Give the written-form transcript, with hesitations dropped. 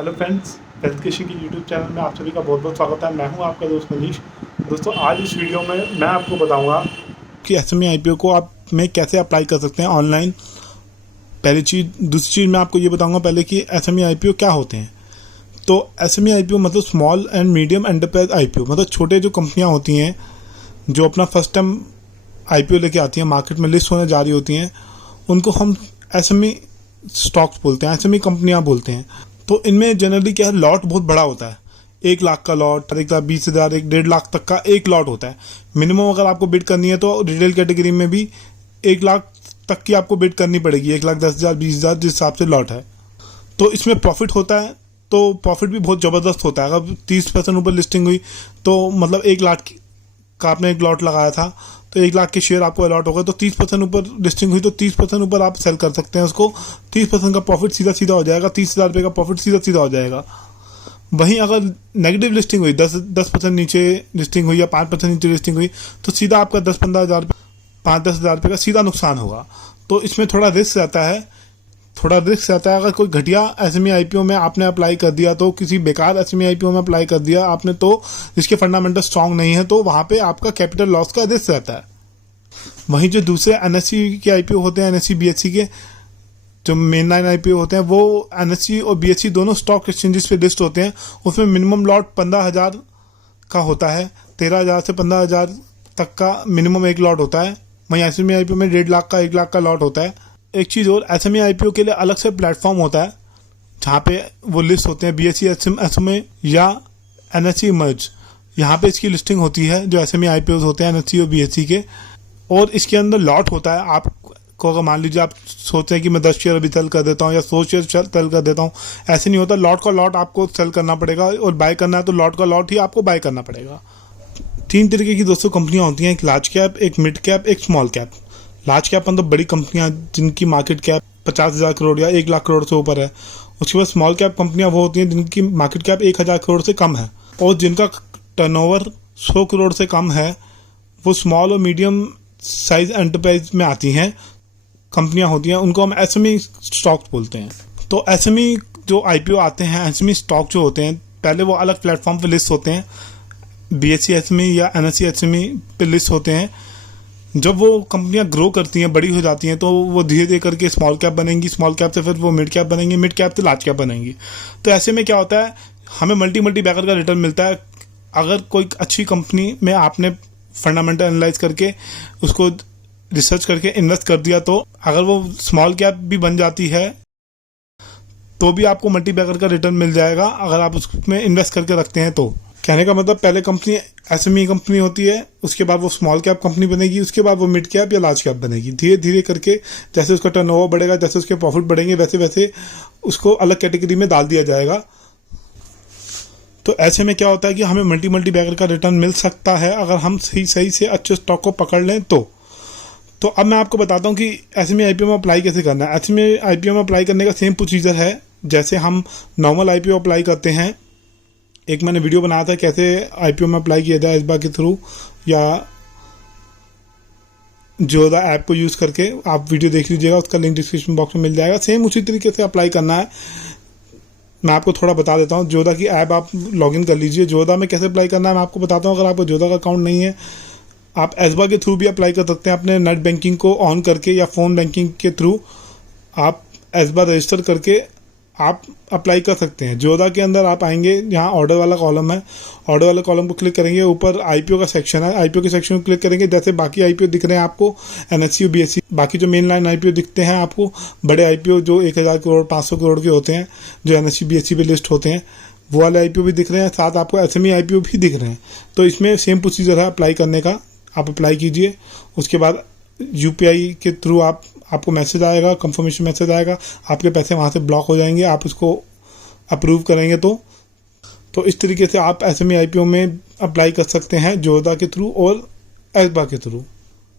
Hello friends, health कृषि की YouTube channel में आप सभी का बहुत बहुत स्वागत है। मैं हूं आपका दोस्त मनीष। दोस्तों, आज इस वीडियो में मैं आपको बताऊंगा कि एसएमई आईपीओ को आप में कैसे अप्लाई कर सकते हैं ऑनलाइन। पहली चीज़। दूसरी चीज़ मैं आपको ये बताऊंगा पहले कि एसएमई आईपीओ क्या होते हैं। तो एसएमई आईपीओ मतलब small and medium enterprise IPO, मतलब छोटे जो कंपनियाँ होती हैं जो अपना फर्स्ट टाइम आईपीओ लेके आती हैं, मार्केट में लिस्ट होने जा रही होती हैं, उनको हम एसएमई स्टॉक्स बोलते हैं, एसएमई कंपनियाँ बोलते हैं। तो इनमें जनरली क्या है, लॉट बहुत बड़ा होता है। 1 लाख का लॉट, 1,20,000, 1,50,000 तक का एक लॉट होता है। मिनिमम अगर आपको बिड करनी है तो रिटेल कैटेगरी में भी 1 लाख तक की आपको बिड करनी पड़ेगी। 1,10,000, 20,000 जिस हिसाब से लॉट है। तो इसमें प्रॉफिट होता है, तो प्रॉफिट भी बहुत ज़बरदस्त होता है। अगर 30% ऊपर लिस्टिंग हुई तो मतलब 1 लाख का आपने एक लॉट लगाया था तो 1 लाख के शेयर आपको अलॉट होगा। तो 30% ऊपर लिस्टिंग हुई तो 30% ऊपर आप सेल कर सकते हैं उसको। 30% का प्रॉफिट सीधा सीधा हो जाएगा। 30,000 रुपये का प्रॉफिट सीधा सीधा हो जाएगा। वहीं अगर नेगेटिव लिस्टिंग हुई, 10% नीचे लिस्टिंग हुई या 5% नीचे लिस्टिंग हुई, तो सीधा आपका 10-15 हज़ार, 5-10 हज़ार रुपये का सीधा नुकसान होगा। तो इसमें थोड़ा रिस्क रहता है। अगर कोई घटिया एसएमई आईपीओ में आपने अप्लाई कर दिया, तो किसी बेकार एसएमई आईपीओ में अप्लाई कर दिया आपने, तो जिसके फंडामेंटल स्ट्रांग नहीं है, तो वहाँ पे आपका कैपिटल लॉस का रिस्क रहता है। वहीं जो दूसरे एनएससी के आईपीओ होते हैं, एनएससी बीएससी के जो मेन लाइन आईपीओ होते हैं, वो एनएससी और बीएससी दोनों स्टॉक एक्सचेंजेस पे लिस्ट होते हैं। उसमें मिनिमम लॉट 15,000 का होता है। 13,000 से 15,000 तक का मिनिमम एक लॉट होता है। वहीं एसएमई आईपीओ में 1.5 लाख का 1 लाख का लॉट होता है। एक चीज़ और, एसएमई आईपीओ के लिए अलग से प्लेटफॉर्म होता है जहाँ पे वो लिस्ट होते हैं, बीएससी एसएमई या एनएससी मर्ज। यहाँ पे इसकी लिस्टिंग होती है जो एसएमई आईपीओ होते हैं एनएससी और बीएससी के। और इसके अंदर लॉट होता है। आपको अगर मान लीजिए आप सोचते हैं कि मैं 10 शेयर अभी सेल कर देता हूँ या 100 शेयर सेल कर देता हूँ, ऐसे नहीं होता। लॉट का लॉट आपको सेल करना पड़ेगा, और बाय करना है तो लॉट का लॉट ही आपको बाय करना पड़ेगा। 3 तरीके की दोस्तों कंपनियाँ होती हैं, एक लार्ज कैप, एक मिड कैप, एक स्मॉल कैप। लार्ज कैप मतलब बड़ी कंपनियां जिनकी मार्केट कैप 50,000 करोड़ या 1 लाख करोड़ से ऊपर है। उसके बाद स्मॉल कैप कंपनियां वो होती हैं जिनकी मार्केट कैप 1,000 करोड़ से कम है, और जिनका टर्नओवर 100 करोड़ से कम है, वो स्मॉल और मीडियम साइज एंटरप्राइज में आती हैं कंपनियां होती हैं। उनको हम एसएमई स्टॉक्स बोलते हैं। तो एसएमई जो आईपीओ आते हैं, एसएमई स्टॉक जो होते हैं, पहले वो अलग प्लेटफॉर्म पे लिस्ट होते हैं, बीएससी एसएमई या एनएससी एसएमई पे लिस्ट होते हैं। जब वो कंपनियां ग्रो करती हैं, बड़ी हो जाती हैं, तो वो धीरे धीरे करके स्मॉल कैप बनेंगी, स्मॉल कैप से फिर वो मिड कैप बनेंगी, मिड कैप से लार्ज कैप बनेंगी। तो ऐसे में क्या होता है, हमें मल्टी बैगर का रिटर्न मिलता है अगर कोई अच्छी कंपनी में आपने फंडामेंटल एनालाइज करके उसको रिसर्च करके इन्वेस्ट कर दिया। तो अगर वो स्मॉल कैप भी बन जाती है तो भी आपको मल्टी बैगर का रिटर्न मिल जाएगा, अगर आप उसमें इन्वेस्ट करके रखते हैं तो। कहने का मतलब, पहले कंपनी एसएमई कंपनी होती है, उसके बाद वो स्मॉल कैप कंपनी बनेगी, उसके बाद वो मिड कैप या लार्ज कैप बनेगी। धीरे धीरे करके जैसे उसका टर्नओवर बढ़ेगा, जैसे उसके प्रॉफिट बढ़ेंगे, वैसे वैसे उसको अलग कैटेगरी में डाल दिया जाएगा। तो ऐसे में क्या होता है कि हमें मल्टी बैगर का रिटर्न मिल सकता है अगर हम सही से अच्छे स्टॉक को पकड़ लें तो अब मैं आपको बताता हूँ कि एसएमई आईपीओ में अप्लाई कैसे करना है। एसएमई आईपीओ में अप्लाई करने का सेम प्रोसीजर है जैसे हम नॉर्मल आईपीओ अप्लाई करते हैं। एक मैंने वीडियो बनाया था कैसे आईपीओ में अप्लाई किया जाए एसबा के थ्रू या जोधा ऐप को यूज़ करके। आप वीडियो देख लीजिएगा, उसका लिंक डिस्क्रिप्शन बॉक्स में मिल जाएगा। सेम उसी तरीके से अप्लाई करना है। मैं आपको थोड़ा बता देता हूँ। जोधा की ऐप आप लॉगिन कर लीजिए। जोधा में कैसे अप्लाई करना है मैं आपको बताता हूँ। अगर आपको जोधा का अकाउंट नहीं है, आप एसबा के थ्रू भी अप्लाई कर सकते हैं। अपने नेट बैंकिंग को ऑन करके या फ़ोन बैंकिंग के थ्रू आप एसबा रजिस्टर करके आप अप्लाई कर सकते हैं। जोधा के अंदर आप आएंगे, यहाँ ऑर्डर वाला कॉलम है, ऑर्डर वाले कॉलम को क्लिक करेंगे, ऊपर आईपीओ का सेक्शन है, आईपीओ के सेक्शन को क्लिक करेंगे। जैसे बाकी आईपीओ दिख रहे हैं आपको, एनएससी और बीएससी, बाकी जो मेन लाइन आईपीओ दिखते हैं आपको, बड़े आईपीओ जो 1,000 करोड़ 500 करोड़ के होते हैं, जो एनएससी बीएससी पे लिस्ट होते हैं, वो वाले आईपीओ भी दिख रहे हैं। साथ आपको एसएमई आईपीओ भी दिख रहे हैं। तो इसमें सेम प्रोसीजर है अप्लाई करने का। आप अप्लाई कीजिए, उसके बाद यूपीआई के थ्रू आपको मैसेज आएगा, कंफर्मेशन मैसेज आएगा, आपके पैसे वहाँ से ब्लॉक हो जाएंगे। आप उसको अप्रूव करेंगे तो इस तरीके से आप एसएमई आईपीओ में अप्लाई कर सकते हैं जोधा के थ्रू और एसबा के थ्रू।